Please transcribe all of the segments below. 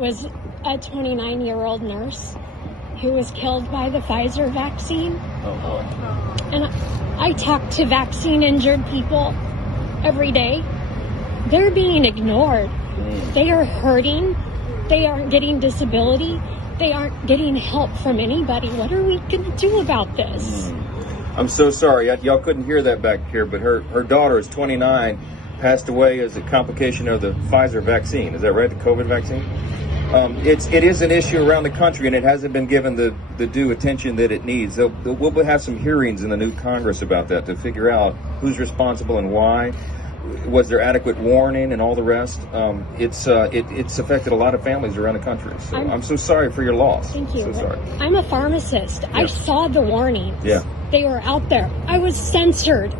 was a 29-year-old nurse who was killed by the Pfizer vaccine. Oh, boy. And I talk to vaccine-injured people every day. They're being ignored. They are hurting. They aren't getting disability. They aren't getting help from anybody. What are we going to do about this? I'm so sorry. Y'all couldn't hear that back here, but her daughter is 29, passed away as a complication of the Pfizer vaccine. Is that right? The COVID vaccine? It is an issue around the country, and it hasn't been given the due attention that it needs. We'll have some hearings in the new Congress about that to figure out who's responsible and why. Was there adequate warning and all the rest? It's affected a lot of families around the country. So I'm so sorry for your loss. Thank you. So sorry. I'm a pharmacist. Yeah. I saw the warnings. Yeah. They were out there. I was censored.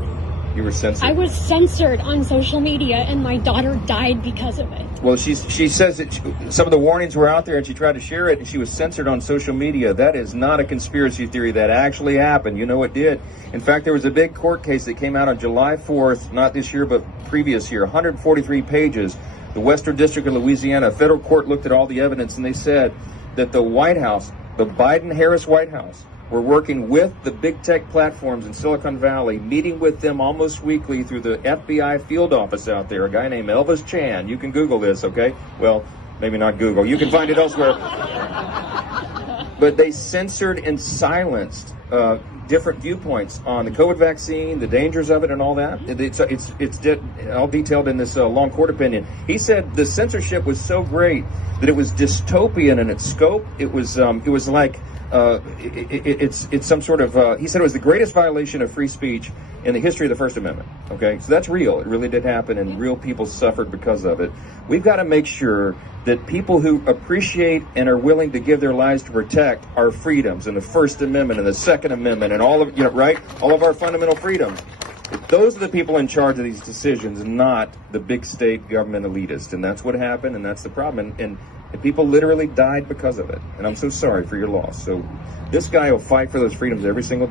You were censored? I was censored on social media, and my daughter died because of it. Well, she says that some of the warnings were out there, and she tried to share it, and she was censored on social media. That is not a conspiracy theory. That actually happened. You know it did. In fact, there was a big court case that came out on July 4th, not this year, but previous year, 143 pages. The Western District of Louisiana, a federal court looked at all the evidence, and they said that the White House, the Biden-Harris White House, we're working with the big tech platforms in Silicon Valley, meeting with them almost weekly through the FBI field office out there, a guy named Elvis Chan. You can Google this, okay? Well, maybe not Google. You can find it elsewhere. But they censored and silenced different viewpoints on the COVID vaccine, the dangers of it, and all that. It's all detailed in this long court opinion. He said the censorship was so great that it was dystopian in its scope. It was like it's some sort of, he said it was the greatest violation of free speech in the history of the First Amendment. Okay, so that's real. It really did happen, and real people suffered because of it. We've got to make sure that people who appreciate and are willing to give their lives to protect our freedoms and the First Amendment and the Second Amendment and all of, right, all of our fundamental freedoms, those are the people in charge of these decisions, not the big state government elitists. And that's what happened, and that's the problem. And people literally died because of it. And I'm so sorry for your loss. So this guy will fight for those freedoms every single day.